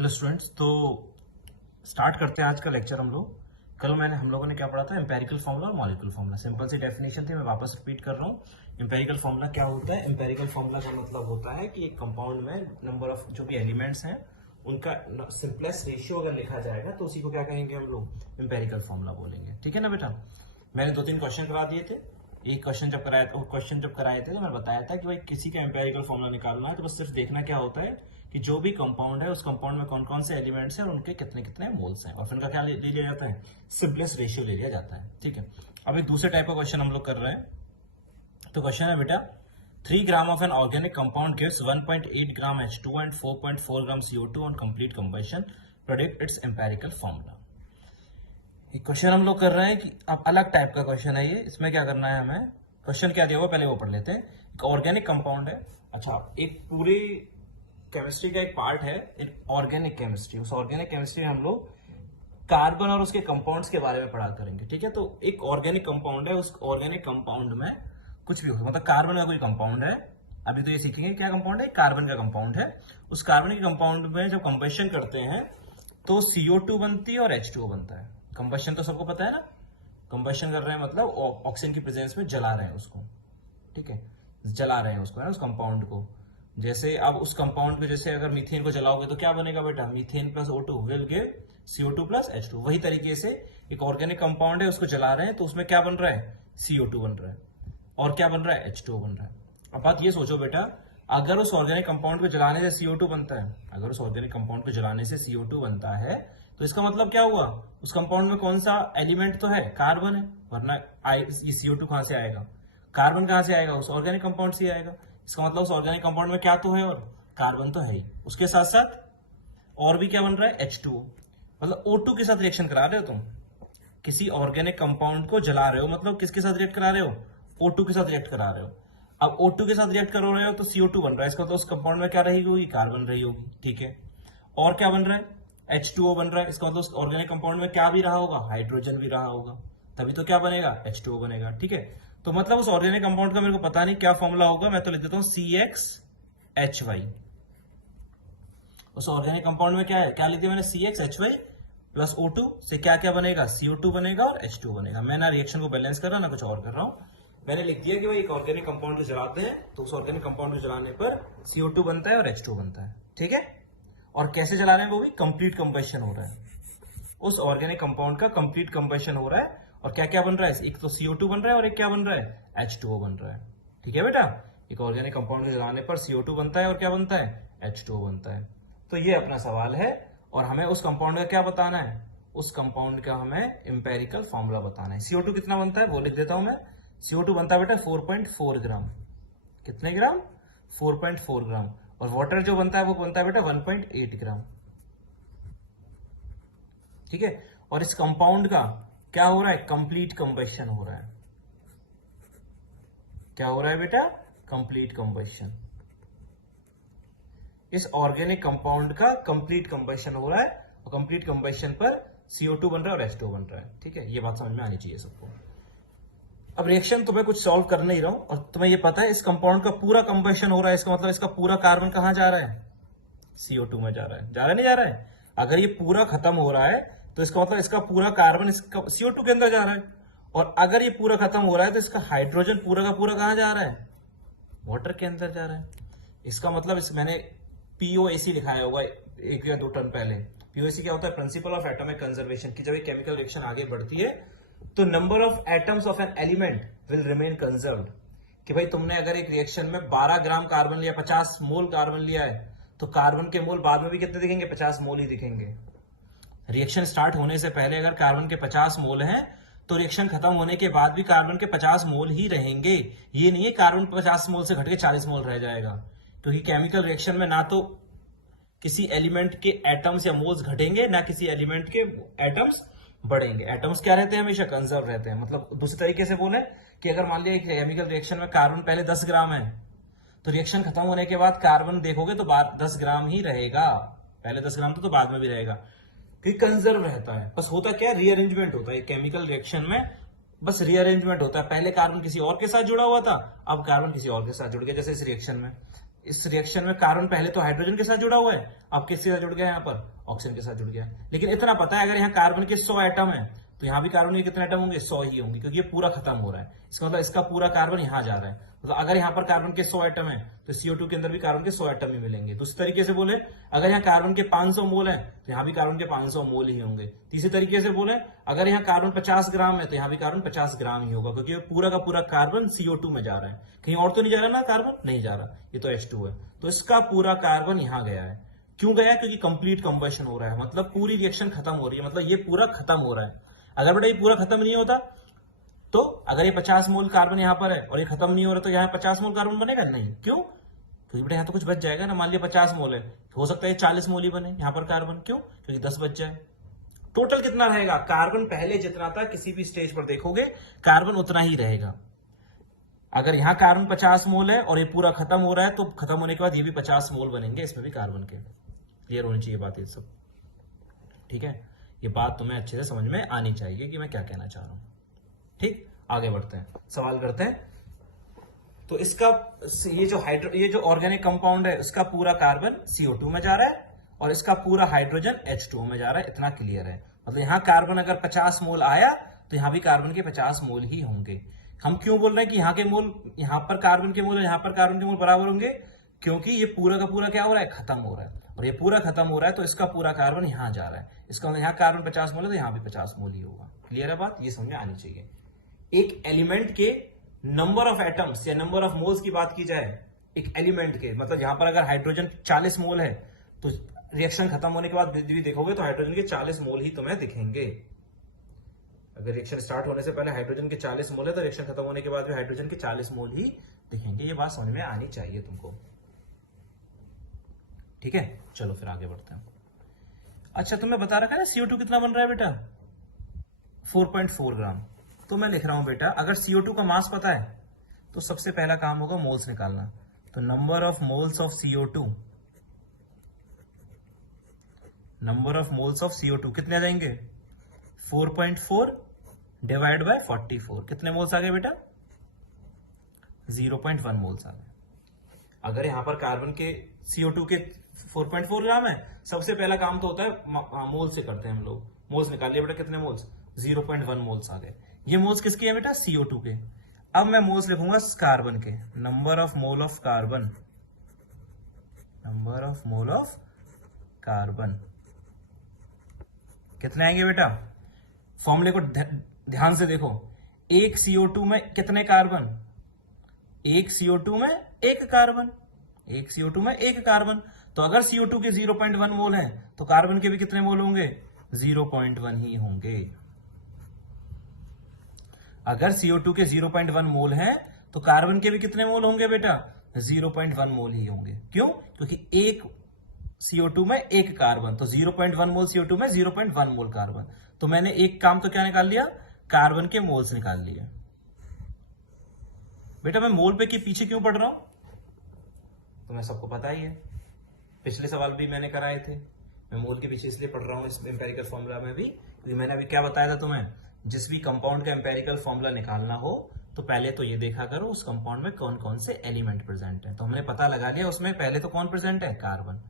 Hello students, तो start करते हैं आज का लेक्चर हम लोग। कल हम लोगों ने क्या पढ़ा था? एम्पेरिकल फार्मूला और मॉलिक्यूलर फार्मूला। सिंपल सी डेफिनेशन थी, मैं वापस रिपीट कर रहा हूँ। एम्पेरिकल फार्मूला क्या होता है? एम्पेरिकल फार्मूला का मतलब होता है कि एक कंपाउंड में नंबर ऑफ जो भी एलिमेंट्स हैं उनका सिंपलेस्ट रेशियो अगर लिखा जाएगा तो उसी को क्या कहेंगे हम लोग? एम्पेरिकल फार्मूला बोलेंगे। ठीक है ना बेटा? मैंने 2-3 क्वेश्चन करा दिए थे। एक क्वेश्चन जब कराए थे तो मैंने बताया था कि भाई किसी का एम्पेरिकल फार्मूला निकालना है तो बस सिर्फ देखना क्या होता है कि जो भी कंपाउंड है उस कंपाउंड में कौन कौन से एलिमेंट्स हैं और उनके कितने कितने मोल्स हैं, और फिर उनका क्या ले लिया जाता है? सिंपलेस्ट रेशियो ले लिया जाता है। ठीक है, अब एक दूसरे टाइप का क्वेश्चन हम लोग कर रहे हैं। तो क्वेश्चन है बेटा, 3 gram of an organic compound gives 1.8 gram H2 and 4.4 gram CO2 on complete combustion, predict it's empirical formula. एक क्वेश्चन हम लोग कर रहे हैं कि अब अलग टाइप का क्वेश्चन है ये। इसमें क्या करना है हमें? क्वेश्चन क्या दिया हुआ पहले वो पढ़ लेते हैं। एक ऑर्गेनिक कंपाउंड है। अच्छा, एक पूरी केमिस्ट्री का एक पार्ट है ऑर्गेनिक केमिस्ट्री। उस ऑर्गेनिक केमिस्ट्री में हम लोग कार्बन और उसके कंपाउंड्स के बारे में पढ़ा करेंगे। ठीक है, तो एक ऑर्गेनिक कंपाउंड है, उस ऑर्गेनिक कंपाउंड में कुछ भी हो, मतलब कार्बन का कोई कंपाउंड है। अभी तो ये सीखेंगे क्या कंपाउंड है। कार्बन का कंपाउंड है। उस कार्बन के कंपाउंड में जब कंबशन करते हैं तो CO2 बनती है और H2O बनता है। कंबशन तो सबको पता है ना, कंबशन कर रहे हैं मतलब ऑक्सीजन की प्रेजेंस में जला रहे हैं उसको। ठीक है, जला रहे हैं उसको, है ना, उस कंपाउंड को। जैसे अब उस कंपाउंड को, जैसे अगर मीथेन को जलाओगे तो क्या बनेगा बेटा? Methane plus O2 will give CO2 plus H2। वही तरीके से एक ऑर्गेनिक कंपाउंड है, उसको जला रहे हैं तो उसमें क्या बन रहा है? CO2 बन रहा है। और क्या बन रहा है? H2O बन रहा है। अब बात ये सोचो बेटा, अगर उस ऑर्गेनिक कंपाउंड को जलाने से CO2 बनता है, अगर उस ऑर्गेनिक कंपाउंड को जलाने से CO2 बनता है तो इसका मतलब क्या हुआ? उस कंपाउंड में कौन सा एलिमेंट तो है? कार्बन है, वरना ये CO2 कहां से आएगा? कार्बन कहां से आएगा? उस ऑर्गेनिक कंपाउंड से आएगा। इसका मतलब उस ऑर्गेनिक कंपाउंड में क्या तो है? और कार्बन तो है ही। उसके साथ साथ और भी क्या बन रहा है? H2O। मतलब O2 के साथ रिएक्शन करा रहे हो तुम। किसी ऑर्गेनिक कंपाउंड को जला रहे हो, मतलब किसके साथ रिएक्ट करा रहे हो? O2 के साथ रिएक्ट करा रहे हो। अब O2 के साथ रिएक्ट कर रहे हो तो CO2 बन रहा है। इसका मतलब उस कंपाउंड में क्या रही होगी? कार्बन रही होगी। ठीक है, और क्या बन रहा है? H2O बन रहा है। इसका मतलब उस ऑर्गेनिक कंपाउंड में क्या भी रहा होगा? हाइड्रोजन भी रहा होगा। तभी तो क्या बनेगा? H2O बनेगा। ठीक है, तो मतलब उस ऑर्गेनिक कंपाउंड का मेरे को पता नहीं क्या फॉर्मूला होगा, मैं तो लिख देता हूं CXHY। उस ऑर्गेनिक कंपाउंड में क्या है? क्या लिख दिया मैंने? CXHY प्लस O2 से क्या क्या बनेगा? CO2 बनेगा और H2O बनेगा। मैं ना रिएक्शन को बैलेंस कर रहा ना कुछ और कर रहा हूं। मैंने लिख दिया कि भाई एक ऑर्गेनिक कंपाउंड को जलाते हैं तो उस ऑर्गेनिक कंपाउंड को जलाने पर CO2 बनता है और H2O बनता है। ठीक है, और कैसे जला रहे हैं? वो भी कंप्लीट कंबशन हो रहा है। उस ऑर्गेनिक कंपाउंड का कंप्लीट कंबशन हो रहा है और क्या क्या बन रहा है? एक तो CO2 बन रहा है और एक क्या बन रहा है? H2O बन रहा है। ठीक है बेटा, एक ऑर्गेनिक कंपाउंड को जलाने पर CO2 बनता है और क्या बनता है? H2O बनता है। तो ये अपना सवाल है और हमें उस कंपाउंड का क्या बताना है? उस कंपाउंड का हमें एम्पेरिकल फॉर्मूला बताना है। CO2 कितना बनता है वो लिख देता हूं मैं। CO2 बनता है बेटा 4.4 ग्राम। कितने ग्राम? 4.4 ग्राम। और वाटर जो बनता है वो बनता है बेटा 1.8 ग्राम। ठीक है, और इस कंपाउंड का क्या हो रहा है? कंप्लीट कंबशन हो रहा है। क्या हो रहा है बेटा? Complete combustion. इस ऑर्गेनिक कंपाउंड का कंप्लीट कंबशन हो रहा है और कंप्लीट कंबशन पर CO2 बन रहा है और H2O बन रहा है। ठीक है, ये बात समझ में आनी चाहिए सबको। अब रिएक्शन तुम्हें कुछ सॉल्व कर नहीं रहा हूं और तुम्हें ये पता है इस कंपाउंड का पूरा कंबशन हो रहा है। इसका मतलब इसका पूरा कार्बन कहां जा रहा है? CO2 में जा रहा है। जा रहा है नहीं जा रहा है? अगर ये पूरा खत्म हो रहा है तो इसका मतलब इसका पूरा कार्बन इसका CO2 के अंदर जा रहा है, और अगर ये पूरा खत्म हो रहा है तो इसका हाइड्रोजन पूरा का पूरा कहां जा रहा है? वाटर के अंदर जा रहा है। इसका मतलब मैंने POAC लिखाया होगा 1 या 2 टर्म पहले। POAC क्या होता है? Principle of atomic conservation. की जब एक केमिकल रिएक्शन आगे बढ़ती है तो number of atoms of an element will remain conserved. कि भाई तुमने अगर एक रिएक्शन में 12 ग्राम कार्बन लिया, 50 मोल कार्बन लिया है, तो कार्बन के मोल बाद में भी कितने दिखेंगे? 50 मोल ही दिखेंगे। रिएक्शन स्टार्ट होने से पहले अगर कार्बन के 50 मोल हैं तो रिएक्शन खत्म होने के बाद भी कार्बन के 50 मोल ही रहेंगे। ये नहीं है कार्बन 50 मोल से घट के 40 मोल रह जाएगा, क्योंकि केमिकल रिएक्शन में ना तो किसी एलिमेंट के एटम्स या मोल्स घटेंगे, ना किसी एलिमेंट के एटम्स बढ़ेंगे। एटम्स क्या रहते हैं? हमेशा कंजर्व रहते हैं। मतलब दूसरे तरीके से बोले कि अगर मान लिया एक केमिकल रिएक्शन में कार्बन पहले 10 ग्राम है तो रिएक्शन खत्म होने के बाद कार्बन देखोगे तो 10 ग्राम ही रहेगा। पहले 10 ग्राम तो बाद में भी रहेगा, क्योंकि कंजर्व रहता है। बस होता क्या? रीअरेंजमेंट होता है केमिकल रिएक्शन में। बस रीअरेंजमेंट होता है। पहले कार्बन किसी और के साथ जुड़ा हुआ था, अब कार्बन किसी और के साथ जुड़ गया। जैसे इस रिएक्शन में इस रिएक्शन में कार्बन पहले तो हाइड्रोजन के साथ जुड़ा हुआ है, अब किसके साथ जुड़ गया, यहाँ पर ऑक्सीजन के साथ जुड़ गया है। लेकिन इतना पता है, अगर यहाँ कार्बन के 100 एटम है तो यहाँ भी कार्बन के कितने एटम होंगे, 100 ही होंगे, क्योंकि ये पूरा खत्म हो रहा है। इसका मतलब इसका पूरा कार्बन यहाँ जा रहा है। मतलब अगर यहाँ पर कार्बन के 100 एटम है तो CO2 के अंदर भी कार्बन के 100 एटम ही मिलेंगे। दूसरे तरीके से बोले, अगर यहाँ कार्बन के 500 मोल है तो यहाँ भी कार्बन के 500 मोल ही होंगे। तीसरे तरीके से बोले, अगर यहाँ कार्बन 50 ग्राम है तो यहाँ भी कार्बन 50 ग्राम ही होगा, क्योंकि पूरा का पूरा कार्बन CO2 में जा रहा है। कहीं और तो नहीं जा रहा ना, कार्बन नहीं जा रहा, ये तो H2 है। तो इसका पूरा कार्बन यहाँ गया है। क्यों गया? क्योंकि कंप्लीट कंबशन हो रहा है, मतलब पूरी रिएक्शन खत्म हो रही है, मतलब ये पूरा खत्म हो रहा है। अगर बेटा ये पूरा खत्म नहीं होता तो अगर ये 50 मोल कार्बन यहाँ पर है और ये खत्म नहीं हो रहा तो यहाँ 50 मोल कार्बन बनेगा नहीं। क्यों? क्योंकि बेटा यहाँ तो कुछ बच जाएगा ना। मान लिया 50 मोल है, हो सकता है 40 मोल ही बने यहाँ पर कार्बन। क्यों? क्योंकि 10 बच जाए। टोटल कितना रहेगा? कार्बन पहले जितना था किसी भी स्टेज पर देखोगे कार्बन उतना ही रहेगा। अगर यहाँ कार्बन 50 मोल है और ये पूरा खत्म हो रहा है तो खत्म होने के बाद ये भी 50 मोल बनेंगे, इसमें भी कार्बन के। क्लियर होनी चाहिए बात ये सब, ठीक है? ये बात तुम्हें अच्छे से समझ में आनी चाहिए कि मैं क्या कहना चाह रहा हूं। ठीक, आगे बढ़ते हैं, सवाल करते हैं। तो इसका ये जो ऑर्गेनिक कंपाउंड है उसका पूरा कार्बन CO2 में जा रहा है और इसका पूरा हाइड्रोजन H2O में जा रहा है। इतना क्लियर है। मतलब यहाँ कार्बन अगर 50 मोल आया तो यहाँ भी कार्बन के 50 मोल ही होंगे। हम क्यों बोल रहे हैं कि यहाँ के मोल, यहाँ पर कार्बन के मोल और यहाँ पर कार्बन के मोल बराबर होंगे? क्योंकि ये पूरा का पूरा क्या हो रहा है, खत्म हो रहा है। और ये पूरा खत्म हो रहा है तो इसका पूरा कार्बन यहाँ जा रहा है। इसका मतलब यहाँ कार्बन 50 मोल है तो यहाँ भी 50 मोल ही होगा। क्लियर है बात? ये समझ में आनी चाहिए। एक एलिमेंट के नंबर ऑफ एटम्स या नंबर ऑफ मोल्स की बात की जाए, एक एलिमेंट के, मतलब यहाँ पर अगर हाइड्रोजन 40 मोल है तो रिएक्शन खत्म होने के बाद भी देखोगे तो हाइड्रोजन के 40 मोल ही तुम्हें दिखेंगे। अगर रिएक्शन स्टार्ट होने से पहले हाइड्रोजन के 40 मोल है तो रिएक्शन खत्म होने के बाद भी हाइड्रोजन के 40 मोल ही दिखेंगे। ये बात समझ में आनी चाहिए तुमको। ठीक है, चलो फिर आगे बढ़ते हैं। अच्छा, तुम्हें बता रखा है ना CO2 कितना बन रहा है बेटा? 4.4 ग्राम। तो मैं लिख रहा हूं बेटा, अगर CO2 का मास पता है तो सबसे पहला काम होगा मोल्स निकालना। तो number of moles of CO2, number of moles of CO2 कितने आ जाएंगे? 4.4 डिवाइड बाय 44। कितने मोल्स आ गए बेटा? 0.1 मोल्स आ गए। अगर यहां पर कार्बन के CO2 के 4.4 ग्राम है, सबसे पहला काम तो होता है मोल से करते हैं हम लोग। मोल्स निकाल लिया बेटा, कितने मोल्स? 0.1 मोल्स आ गए। ये मोल्स किसके हैं बेटा? CO2 के। अब मैं मोल्स लिखूंगा कार्बन के। Number of mole of carbon, number of mole of carbon कितने आएंगे बेटा? फॉर्मूले को ध्यान से देखो। एक CO2 में कितने कार्बन? एक CO2 में एक कार्बन, एक CO2 में एक कार्बन। तो अगर CO2 के 0.1 मोल है तो कार्बन के भी कितने मोल होंगे? 0.1 ही होंगे। अगर CO2 के 0.1 मोल है तो कार्बन के भी कितने मोल होंगे बेटा? 0.1 मोल ही होंगे। क्यों? क्योंकि एक CO2 में एक कार्बन, तो 0.1 मोल CO2 में 0.1 मोल कार्बन। तो मैंने एक काम तो क्या निकाल लिया? कार्बन के मोल्स निकाल लिए। बेटा मैं मोल पे के पीछे क्यों पढ़ रहा हूं? तुम्हें सबको पता ही है, पिछले सवाल भी मैंने कराए थे। मैं मोल के पीछे इसलिए पढ़ रहा हूं इस एम्पेरिकल फॉर्मूला में भी, क्योंकि मैंने अभी क्या बताया था तुम्हें, जिस भी कंपाउंड का एम्पेरिकल फॉर्मूला निकालना हो तो पहले तो ये देखा करो उस कंपाउंड में कौन कौन से एलिमेंट प्रेजेंट है। तो हमने पता लगा लिया उसमें पहले तो कौन प्रेजेंट है? कार्बन।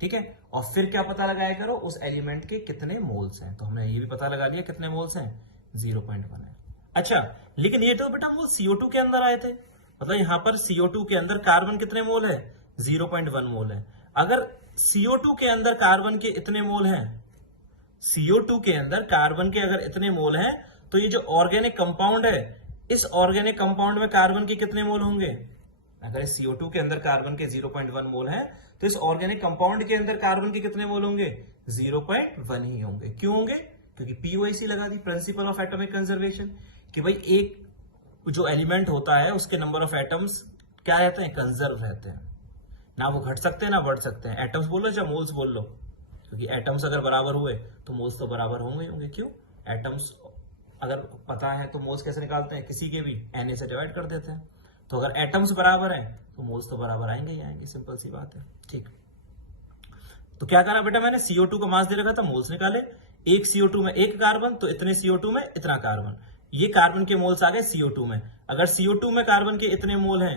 ठीक है, और फिर क्या पता लगाया करो? उस एलिमेंट के कितने मोल्स हैं। तो हमने ये भी पता लगा लिया कितने मोल्स हैं? 0.1 है। अच्छा, लेकिन ये तो बेटा मोल CO2 के अंदर आए थे, मतलब यहां पर CO2 के अंदर कार्बन कितने मोल है? 0.1 मोल है। अगर CO2 के अंदर कार्बन के इतने मोल हैं, CO2 के अंदर कार्बन के अगर इतने मोल हैं, तो ये जो ऑर्गेनिक कंपाउंड है, इस ऑर्गेनिक कंपाउंड में कार्बन के कितने मोल होंगे? अगर इस CO2 के अंदर कार्बन के 0.1 मोल है तो इस ऑर्गेनिक कंपाउंड के अंदर कार्बन के कितने मोल होंगे? 0.1 ही होंगे। क्यों होंगे? क्योंकि POIC लगा दी, प्रिंसिपल ऑफ एटॉमिक कंजर्वेशन, कि भाई एक जो एलिमेंट होता है उसके नंबर ऑफ एटम्स क्या रहते हैं? कंजर्व रहते हैं, ना वो घट सकते हैं ना बढ़ सकते हैं। एटम्स बोलो या मोल्स बोल लो, क्योंकि एटम्स अगर बराबर हुए तो मोल्स तो बराबर होंगे ही होंगे। क्यों? एटम्स अगर पता है तो मोल्स कैसे निकालते हैं? किसी के भी Na से डिवाइड कर देते हैं। तो अगर एटम्स बराबर हैं तो मोल्स तो बराबर आएंगे ही आएंगे, सिंपल सी बात है। ठीक, तो क्या करा बेटा मैंने? CO2 का मास दे रखा था, मोल्स निकाले। एक CO2 में एक कार्बन, तो इतने CO2 में इतना कार्बन। ये कार्बन के मोल्स आ गए CO2 में। अगर CO2 में कार्बन के इतने मोल हैं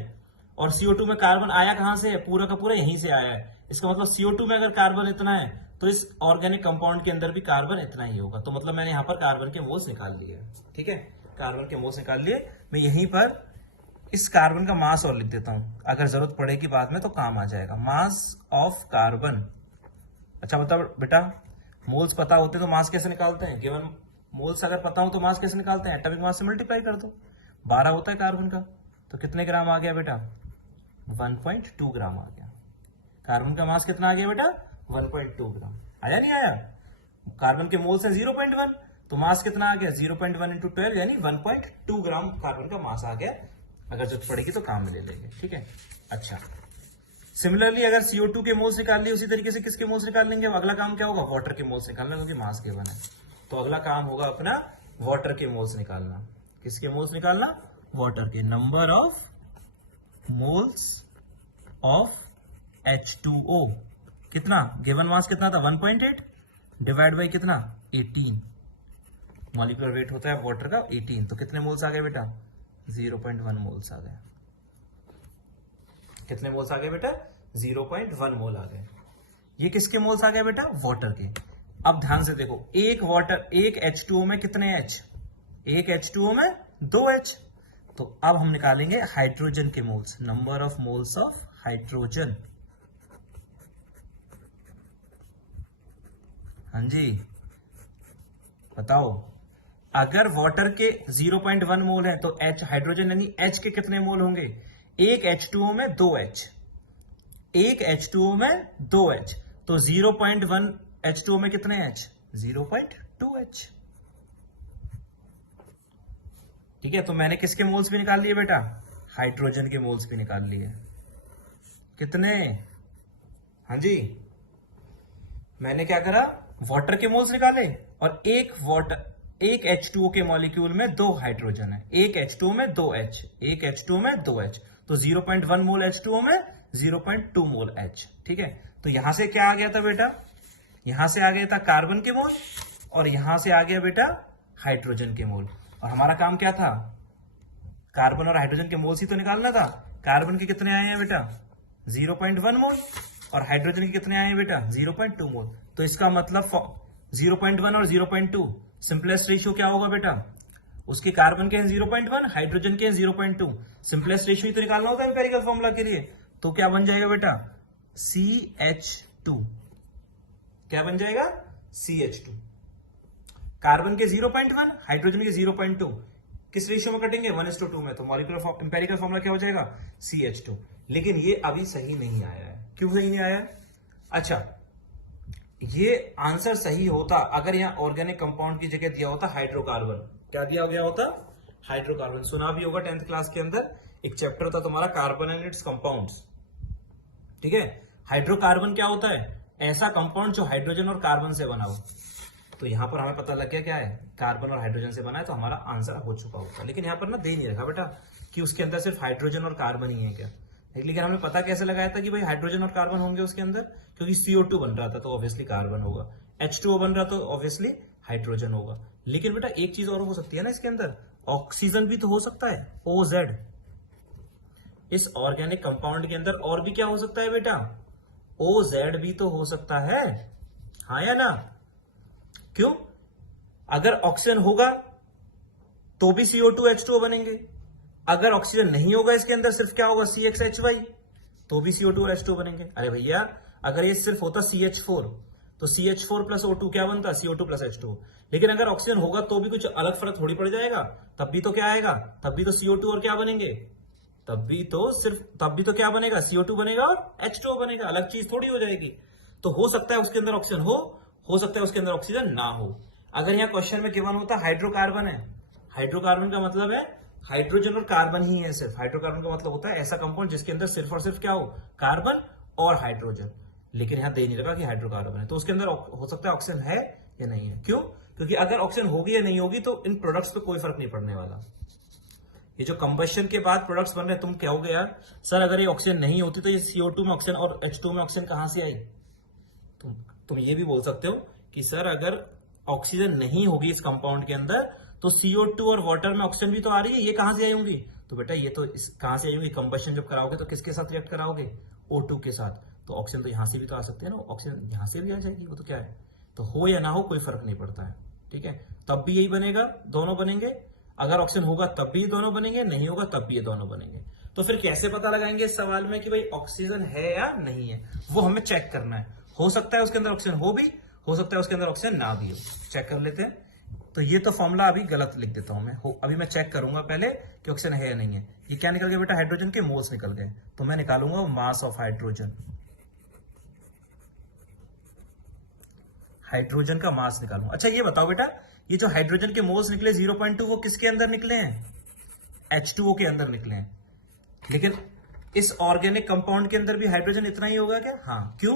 और CO2 में कार्बन आया कहां से है, पूरा का पूरा यहीं से आया है। इसका मतलब CO2 में अगर कार्बन इतना है तो इस ऑर्गेनिक कंपाउंड के अंदर भी कार्बन इतना ही होगा। तो मतलब मैंने यहाँ पर कार्बन के मोल्स निकाल लिए। ठीक है, कार्बन के मोल्स निकाल लिए। मैं यहीं पर इस कार्बन का मास और लिख देता हूं, अगर जरूरत पड़ेगी बाद में तो काम आ जाएगा। Mass of carbon. अच्छा बताओ बेटा, मोल्स पता होते तो मास कैसे निकालते हैं? गिवन मोल्स अगर पता हो तो मास कैसे निकालते हैं? एटॉमिक मास से मल्टीप्लाई कर दो। 12 होता है कार्बन का, तो कितने ग्राम आ गया बेटा? 1.2 ग्राम आ गया। कार्बन का मास कितना आ गया बेटा? 1.2 ग्राम। आया नहीं आया? कार्बन के मोल्स है 0.1, तो मास कितना आ गया? 0.1 इंटू 12 यानी 1.2 ग्राम कार्बन का मास आ गया। अगर जरूरत पड़ेगी तो काम में ले लेंगे। ठीक है, अच्छा सिमिलरली अगर CO2 के मोल्स निकाल लिए, उसी तरीके से किसके मोल्स निकाल लेंगे? अगला काम क्या होगा? वाटर के मोल्स निकालना, क्योंकि मास गिवन है। तो अगला काम होगा अपना वाटर के मोल्स निकालना। किसके मोल्स निकालना? वाटर के। Number of moles of H2O कितना? गिवन मास कितना था? 1.8 डिवाइड बाई कितना? 18। मॉलिक्यूलर वेट होता है वाटर का 18, तो कितने मोल्स आ गए बेटा? 0.1 मोल्स आ गए। कितने मोल्स आ गए बेटा? 0.1 मोल आ गए। ये किसके मोल्स आ गए बेटा? वाटर के। अब ध्यान से देखो, एक H2O में कितने H? एक H2O में 2 H। तो अब हम निकालेंगे हाइड्रोजन के moles. Number of moles of hydrogen. हाँ जी बताओ, अगर वाटर के 0.1 मोल है तो H हाइड्रोजन यानी H के कितने मोल होंगे? एक H2O में 2 H। एक H2O में 2 H, तो 0.1 H2O में कितने H? 0.2 H। ठीक है, तो मैंने किसके मोल्स भी निकाल लिए बेटा? हाइड्रोजन के मोल्स भी निकाल लिए। कितने? हाँ जी, मैंने क्या करा? वाटर के मोल्स निकाले, और एक H2O के मॉलिक्यूल में 2 हाइड्रोजन है। एक H2O में 2 H, एक H2O में 2 H, तो 0.1 मोल H2O में 0.2 मोल H। ठीक है, तो यहां से क्या आ गया था बेटा? यहां से आ गया था कार्बन के मोल, और यहां से आ गया बेटा हाइड्रोजन के मोल। और हमारा काम क्या था? कार्बन और हाइड्रोजन के मोल्स ही तो निकालना था। कार्बन के कितने आए हैं बेटा? 0.1 मोल, और हाइड्रोजन के कितने आए हैं बेटा? 0.2 मोल। तो इसका मतलब 0.1 और 0.2 सिंपलेस्ट रेशियो क्या होगा बेटा? उसके कार्बन के हैं 0.1, हाइड्रोजन के हैं 0.2। सिंपलेस्ट रेशियो ही तो निकालना होता है एम्पिरिकल फॉर्मूला के लिए। तो क्या बन जाएगा बेटा? CH2। क्या बन जाएगा? CH2। कार्बन के 0.1, हाइड्रोजन के 0.2 किस रेशियो में कटेंगे? 1:2 में। तो मॉलिक्यूलर एम्पिरिकल फॉर्मूला क्या हो जाएगा? CH2। लेकिन ये अभी सही नहीं आया है। क्यों सही नहीं आया? अच्छा, ये आंसर सही होता अगर यहां ऑर्गेनिक कंपाउंड की जगह दिया होता हाइड्रोकार्बन। क्या दिया गया होता? हाइड्रोकार्बन। सुना भी होगा 10th क्लास के अंदर, एक चैप्टर था तुम्हारा कार्बन एंड इट्स कंपाउंड्स। ठीक है, हाइड्रोकार्बन क्या होता है? ऐसा कंपाउंड जो हाइड्रोजन और कार्बन से बना हो। तो यहां पर हमें पता लग गया क्या है? कार्बन और हाइड्रोजन से बना है, तो हमारा आंसर हो चुका होता। लेकिन यहां पर ना दे नहीं रखा बेटा कि उसके अंदर सिर्फ हाइड्रोजन और कार्बन ही है क्या। लेकिन हमें पता कैसे लगाया था कि भाई हाइड्रोजन और कार्बन होंगे उसके अंदर? क्योंकि CO2 बन रहा था तो ऑब्वियसली कार्बन होगा, H2O बन रहा तो ऑब्वियसली हाइड्रोजन होगा। लेकिन बेटा एक चीज और हो सकती है ना इसके अंदर, ऑक्सीजन भी तो हो सकता है, OZ। इस ऑर्गेनिक कंपाउंड के अंदर और भी क्या हो सकता है बेटा? OZ भी तो हो सकता है, हाँ या ना? क्यों? अगर ऑक्सीजन होगा तो भी CO2 H2O बनेंगे। अगर ऑक्सीजन नहीं होगा इसके अंदर, सिर्फ क्या होगा? CXHY, तो भी CO2 और H2O बनेंगे। अरे भैया अगर ये सिर्फ होता CH4 तो CH4 प्लस O2 क्या बनता? CO2 plus H2O। लेकिन अगर ऑक्सीजन होगा तो भी कुछ अलग फर्क थोड़ी पड़ जाएगा, तब भी तो क्या आएगा? तब भी तो CO2 और क्या बनेंगे? तब भी तो क्या बनेगा? CO2 बनेगा और H2O बनेगा, अलग चीज थोड़ी हो जाएगी। तो हो सकता है उसके अंदर ऑक्सीजन हो सकता है उसके अंदर ऑक्सीजन ना हो। अगर यहाँ क्वेश्चन में गिवन होता हाइड्रोकार्बन है, हाइड्रोकार्बन का मतलब है हाइड्रोजन और कार्बन ही है सिर्फ। हाइड्रोकार्बन का मतलब होता है ऐसा कंपाउंड जिसके अंदर सिर्फ और सिर्फ क्या हो? कार्बन और हाइड्रोजन। लेकिन यहां दे नहीं रखा कि हाइड्रोकार्बन है, तो उसके अंदर हो सकता है ऑक्सीजन है या नहीं है। क्यों? क्योंकि अगर ऑक्सीजन होगी या नहीं होगी तो इन प्रोडक्ट्स पे कोई फर्क नहीं पड़ने वाला। ये जो कंबशन के बाद प्रोडक्ट्स बन रहे हैं, तुम कहोगे यार सर अगर ये ऑक्सीजन नहीं होती तो ये CO2 में ऑक्सीजन और H2O में ऑक्सीजन कहां से आई? तुम ये भी बोल सकते हो कि सर अगर ऑक्सीजन नहीं होगी इस कंपाउंड के अंदर तो CO2 और वाटर में ऑक्सीजन भी तो आ रही है, ये कहां से आई होंगी? तो बेटा ये तो इस कहां से आएगी, कंबशन जब कराओगे तो किसके साथ रिएक्ट कराओगे, O2 के साथ, तो ऑक्सीजन तो यहां से भी तो आ सकते हैं ना, ऑक्सीजन यहां से भी आ जाएगी, वो तो क्या है, तो हो या ना हो कोई फर्क नहीं पड़ता है, ठीक है। तब भी यही बनेगा, दोनों बनेंगे, अगर ऑक्सीजन होगा तब भी ये दोनों बनेंगे, नहीं होगा तब भी ये दोनों बनेंगे। तो फिर कैसे पता लगाएंगे इस सवाल में कि भाई ऑक्सीजन है या नहीं है, वो हमें चेक करना है। हो सकता है उसके अंदर ऑक्सीजन हो भी, हो सकता है उसके अंदर ऑक्सीजन ना भी हो, चेक कर लेते हैं। तो ये तो फॉर्मूला अभी गलत लिख देता हूं मैं, अभी मैं चेक करूंगा पहले कि ऑक्सीजन है या नहीं है। ये क्या निकल गया बेटा, हाइड्रोजन के मोल्स निकल गए, तो मैं निकालूंगा मास ऑफ हाइड्रोजन, हाइड्रोजन का मास निकालूंगा। अच्छा ये बताओ बेटा, ये जो हाइड्रोजन के मोल्स निकले 0.2 वो किसके अंदर निकले हैं, H2O के अंदर निकले हैं। लेकिन इस ऑर्गेनिक कंपाउंड के अंदर भी हाइड्रोजन इतना ही होगा क्या, हाँ, क्यों,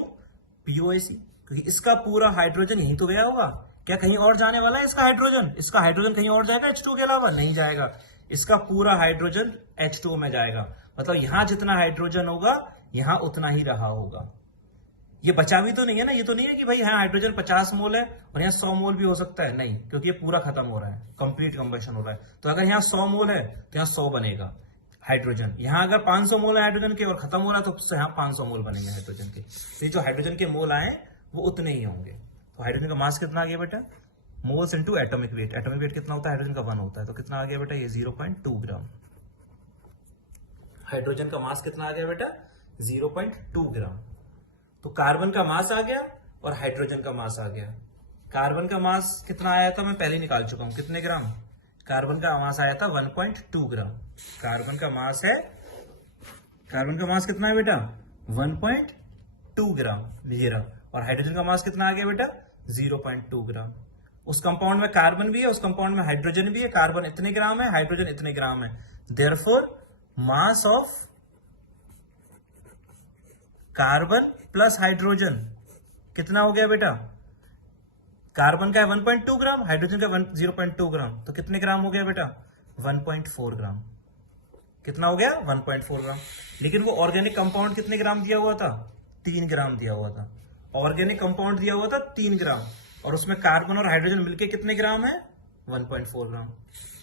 POAC, क्योंकि इसका पूरा हाइड्रोजन यहीं तो गया होगा। क्या कहीं और जाने वाला है इसका हाइड्रोजन, इसका हाइड्रोजन कहीं और जाएगा H2O के अलावा, नहीं जाएगा, इसका पूरा हाइड्रोजन H2O में जाएगा। मतलब यहां जितना हाइड्रोजन होगा यहां उतना ही रहा होगा। ये बचा भी तो नहीं है ना, ये तो नहीं है कि भाई यहाँ हाइड्रोजन 50 मोल है और यहाँ 100 मोल भी हो सकता है, नहीं, क्योंकि ये पूरा खत्म हो रहा है, कंप्लीट कंबशन हो रहा है। तो अगर यहाँ 100 मोल है तो यहाँ 100 बनेगा हाइड्रोजन, यहाँ अगर 500 मोल है हाइड्रोजन के और खत्म हो रहा है तो यहाँ 500 मोल बनेंगे हाइड्रोजन के। तो ये जो हाइड्रोजन के मोल आए वो उतने ही होंगे। तो हाइड्रोजन का मास कितना आ गया बेटा, moles into atomic weight, atomic weight कितना होता है हाइड्रोजन का 1 होता है, तो कितना आ गया बेटा, ये 0.2 ग्राम। हाइड्रोजन का मास कितना आ गया बेटा, 0.2 ग्राम। तो कार्बन का मास आ गया और हाइड्रोजन का मास आ गया। कार्बन का मास कितना आया था मैं पहले निकाल चुका हूं, कितने ग्राम, कार्बन का मास आया था 1.2 ग्राम। कार्बन का मास है, कार्बन का मास कितना है बेटा, 1.2 ग्राम मेरा, और हाइड्रोजन का मास कितना आ गया बेटा, 0.2 ग्राम। उस कंपाउंड में कार्बन भी है, उस कंपाउंड में हाइड्रोजन भी है, कार्बन इतने ग्राम है, हाइड्रोजन इतने ग्राम है, therefore mass of carbon plus hydrogen कितना हो गया बेटा, कार्बन का है 1.2 ग्राम, हाइड्रोजन का 0.2 ग्राम, तो कितने ग्राम हो गया बेटा, 1.4 ग्राम। कितना हो गया, 1.4 ग्राम। लेकिन वो ऑर्गेनिक कंपाउंड कितने ग्राम दिया हुआ था, 3 ग्राम दिया हुआ था। ऑर्गेनिक कंपाउंड दिया हुआ था 3 ग्राम, और उसमें कार्बन और हाइड्रोजन मिलके कितने ग्राम है, 1.4 ग्राम।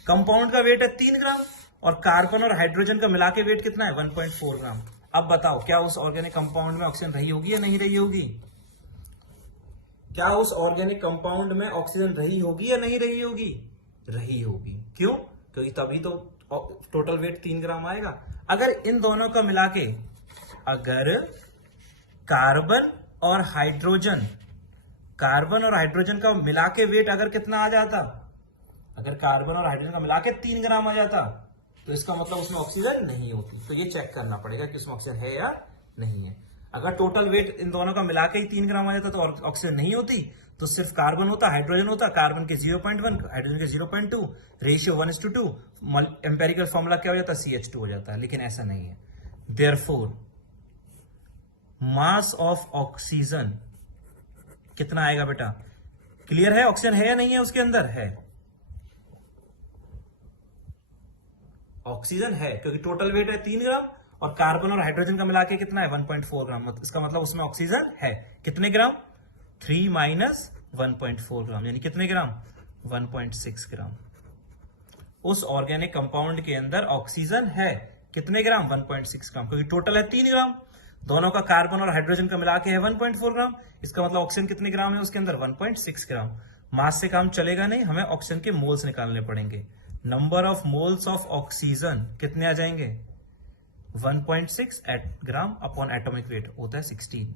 कंपाउंड का वेट है 3 ग्राम और कार्बन और हाइड्रोजन का मिला के वेट कितना है, 1.4 ग्राम। अब बताओ क्या उस ऑर्गेनिक कंपाउंड में ऑक्सीजन रही होगी या नहीं रही होगी, क्या उस ऑर्गेनिक कंपाउंड में ऑक्सीजन रही होगी या नहीं रही होगी, रही होगी। क्यों, क्योंकि तभी तो टोटल वेट 3 ग्राम आएगा। अगर इन दोनों का मिला के, अगर कार्बन और हाइड्रोजन, कार्बन और हाइड्रोजन का मिला के वेट अगर कितना आ जाता, अगर कार्बन और हाइड्रोजन का मिला के 3 ग्राम आ जाता, तो इसका मतलब उसमें ऑक्सीजन नहीं होती। तो ये चेक करना पड़ेगा कि उसमें ऑक्सीजन है या नहीं है। अगर टोटल वेट इन दोनों का मिला के ही 3 ग्राम आ जाता तो ऑक्सीजन नहीं होती, तो सिर्फ कार्बन होता, हाइड्रोजन होता, कार्बन के 0.1, हाइड्रोजन के 0.2, रेशियो 1:2, एम्पेरिकल फॉर्मूला क्या हो जाता, CH2 हो जाता है। लेकिन ऐसा नहीं है। देयरफॉर मास ऑफ ऑक्सीजन कितना आएगा बेटा, क्लियर है, ऑक्सीजन है या नहीं है उसके अंदर, है, ऑक्सीजन है, क्योंकि टोटल वेट है 3 ग्राम और कार्बन और हाइड्रोजन का मिला के कितना है, 1.4 ग्राम। इसका मतलब उसमें ऑक्सीजन है, कितने ग्राम, 3 माइनस 1.4 ग्राम, यानी कितने ग्राम, 1.6 ग्राम। उस ऑर्गेनिक कंपाउंड के अंदर ऑक्सीजन है कितने ग्राम, 1.6 ग्राम, क्योंकि टोटल है 3 ग्राम, दोनों का कार्बन और हाइड्रोजन का मिला के है 1.4 ग्राम। इसका मतलब ऑक्सीजन कितने ग्राम है उसके अंदर, 1.6 ग्राम। मास से काम चलेगा नहीं, हमें ऑक्सीजन के मोल्स निकालने पड़ेंगे। Number of moles of oxygen कितने आ जाएंगे, 1.6 ग्राम अपॉन एटॉमिक वेट होता है 16,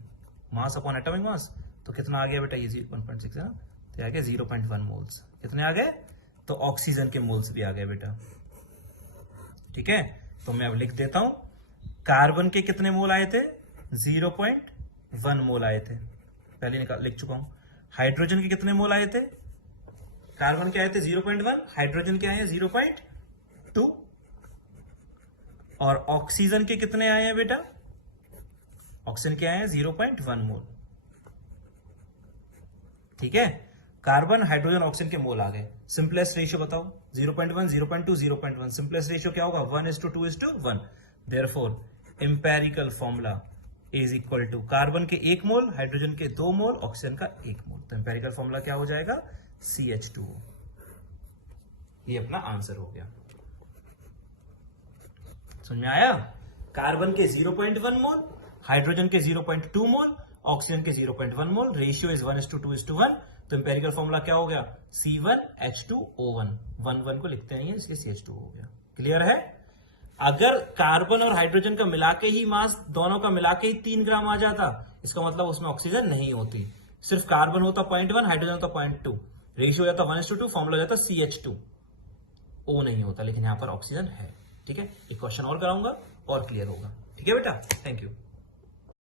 मास अपॉन एटॉमिक मास, तो कितना आ गया बेटा, ये 1.6 है ना, तो आ गया 0.1 मोल्स। कितने आ गए, तो ऑक्सीजन के मोल्स भी आ गए बेटा, ठीक है। तो मैं अब लिख देता हूं, कार्बन के कितने मोल आए थे, 0.1 मोल आए थे, पहले लिख चुका हूं। हाइड्रोजन के कितने मोल आए थे, कार्बन के आए थे 0.1, हाइड्रोजन के आए हैं 0.2, और ऑक्सीजन के कितने आए हैं बेटा, ऑक्सीजन के आए हैं 0.1 मोल, ठीक है। कार्बन हाइड्रोजन ऑक्सीजन के मोल आ गए। सिंपलेस्ट रेशियो बताओ, 0.1 0.2 0.1, सिंपलेस्ट रेशियो क्या होगा, 1:2:1। Therefore empirical formula is equal to carbon के 1 मोल, हाइड्रोजन के 2 मोल, ऑक्सीजन का 1 मोल। तो एम्पेरिकल फॉर्मूला क्या हो जाएगा, CH2O। ये अपना आंसर हो गया। समझ में आया? कार्बन के 0.1 मोल, हाइड्रोजन के 0.2 मोल, ऑक्सीजन के 0.1 मोल, रेशियो इज 1:2:1। तो एम्पेरिकल फॉर्मूला क्या हो गया? C1H2O1, 1 को लिखते नहीं है इसलिए CH2 हो गया। क्लियर है? अगर कार्बन और हाइड्रोजन का मिला के ही मास, दोनों का मिला के ही 3 ग्राम आ जाता, इसका मतलब उसमें ऑक्सीजन नहीं होती, सिर्फ कार्बन होता 0.1, हाइड्रोजन होता 0.2, रेशियो हो जाता 1:2, फॉर्मूला हो जाता CH2O नहीं होता, लेकिन यहां पर ऑक्सीजन है। ठीक है, एक क्वेश्चन और कराऊंगा और क्लियर होगा। ठीक है बेटा, थैंक यू।